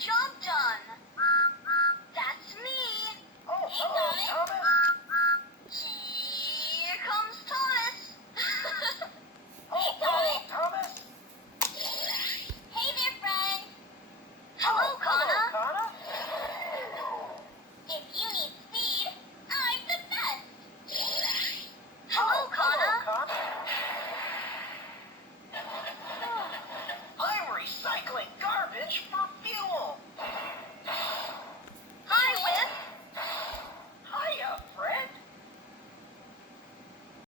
job done. That's me. Oh, Hey, hello, Thomas. Thomas. Here comes Thomas. Oh, hello, Thomas. Hey there, friend. Hello, Hello, Kana. Kana. If you need speed, I'm the best. Hello, Hello, Kana. Kana. I'm recycling garbage for